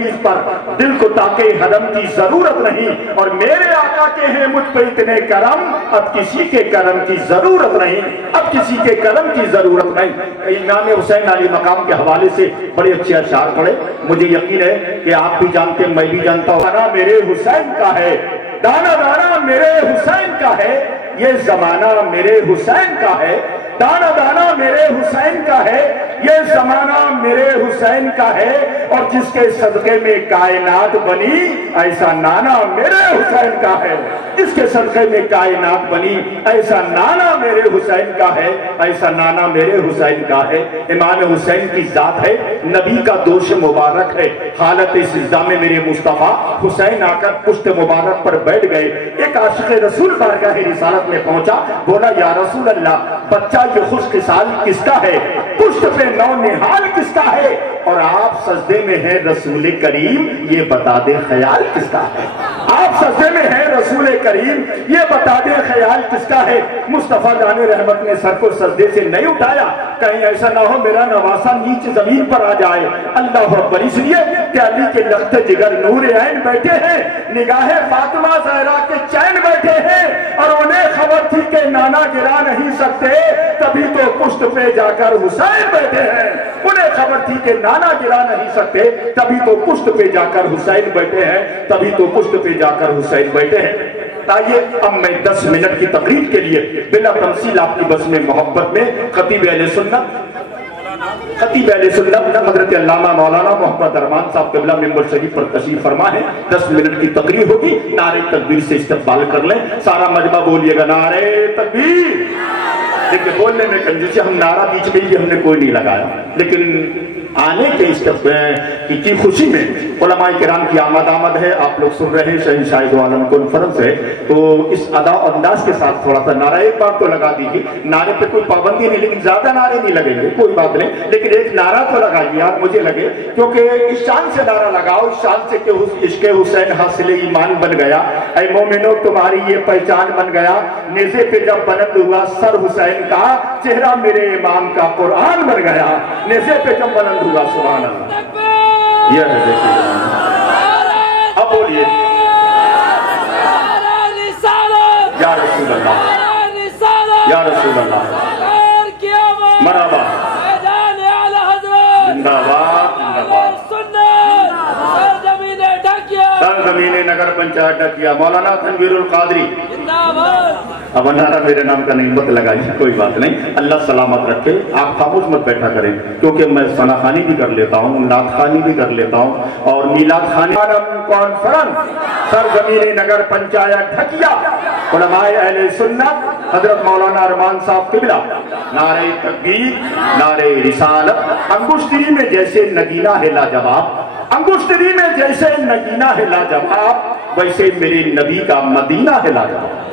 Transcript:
حدیث پر دل کو تاکہ حرم کی ضرورت نہیں، اور میرے آقا کے ہیں مجھ پہ اتنے کرم، اب کسی کے کرم کی ضرورت نہیں، اب کسی کے کرم کی ضرورت نہیں۔ امام حسین علی مقام کے حوالے سے بڑے اچھے اشعار پڑھے، مجھے یقین ہے کہ آپ بھی جانتے ہیں، میں بھی جانتا ہوں۔ دانا میرے حسین کا ہے، دانا دانا میرے حسین کا ہے، یہ زمانہ میرے حسین کا ہے، دانا دانا میرے حسین کا ہے، یہ زمانہ میرے حسین کا ہے، اور جس کے صدقے میں کائنات بنی ایسا نانا میرے حسین کا ہے، جس کے صدقے میں کائنات بنی ایسا نانا میرے حسین کا ہے، ایسا نانا میرے حسین کا ہے۔ امام حسین کی ذات ہے، نبی کا دوش مبارک ہے، حالت سجدہ میں میرے مصطفیٰ حسین آ کر پشت مبارک پر بیٹھ گئے۔ ایک عاشق رسول بارگاہ رسالت میں پہنچا، بولا یا رسول اللہ، بچہ یہ خوش خصال کس کا ہے، پشت پہ نو نہال کس کا ہے، اور آپ سجدے میں ہیں رسول کریم، یہ بتا دے خیال کس کا ہے۔ آپ سجدے میں ہیں رسول کریم، یہ بتا دے خیال کس کا ہے۔ مصطفیٰ جان رحمت نے سر کو سجدے سے نہیں اٹھایا، کہیں ایسا نہ ہو میرا نواسا نیچ زمین پر آ جائے۔ اللہ اکبر، اس لیے کہ علی کے لخت جگر نور عین بیٹھے ہیں، نگاہ فاطمہ زہرا کے چین بیٹھے ہیں، اور انہیں خبر تھی کہ نانا گرا نہیں سکتے، تبھی تو پشت پہ جا کر حسین بیٹھے ہیں۔ انہیں خبر تھی کہ نانا گرا نہیں سکتے، تبھی تو پشت پہ جا کر حسین بیٹھے ہیں، تبھی تو پشت پہ جا کر حسین بیٹھے ہیں۔ آئیے اب میں 10 منٹ کی تقریر کے لیے بلا تمثیل آپ کی بس میں محبت میں خطیب اہل سنت حضرت علامہ مولانا محمد ارمان صاحب قبلہ ممبر شریف پر تشریف فرما ہے۔ 10 منٹ کی تقریر ہوگی، نعرہ تکبیر سے استقبال کر لیں، سارا مجمع بولیے گا نعرہ تکبیر۔ لیکن بولنے میں کنجوسی، ہم نعرہ بیچ میں ہی ہم نے کوئی نہیں لگایا، لیکن آنے کے کی خوشی میں علماء کرام کی آمد ہے۔ آپ لوگ سن رہے ہیں شہنشاہ دو عالم کانفرنس ہے، تو اس ادا و انداز کے ساتھ تھوڑا سا نعرہ ایک بار تو لگا دیجیے۔ نعرے پہ کوئی پابندی نہیں، لیکن زیادہ نعرے نہیں لگیں گے، کوئی بات نہیں، لیکن ایک نعرہ تو لگائیے آپ، مجھے لگے، کیونکہ اس شان سے نعرہ لگاؤ، اس شان سے کہ عشق حسین حاصل ایمان بن گیا، اے مومنو تمہاری یہ پہچان بن گیا، نیزے پہ جب بلند ہوا سر حسین کا، چہرہ میرے امام کا قرآن بن گیا، نیزے پہ جب بلند ہوا، سبحان اللہ۔ یہ ہے دیکھیے، اب بولیے یا رسول اللہ، یا رسول اللہ، مرحبا، زندہ باد، زندہ باد۔ سرزمین نگر پنچایت ڈکیا، مولانا تنویر القادری۔ اب نعرہ میرے نام کا نہیں، مت لگائیے، کوئی بات نہیں، اللہ سلامت رکھے۔ آپ خاموش مت بیٹھا کریں، کیونکہ میں ثنا خوانی بھی کر لیتا ہوں، نعت خوانی بھی کر لیتا ہوں، اور میلاد خوانی۔ کانفرنس سرزمین نگر پنچایت ڈھکیا، علماء اہل سنت حضرت مولانا ارمان صاحب قبلہ، نعرہ تکبیر، نعرہ رسالت، انگشتری میں جیسے نگینہ ہے لاجواب، انگشتری میں جیسے نگینہ ہے لاجواب، ویسے میرے نبی کا مدینہ ہے لاجواب۔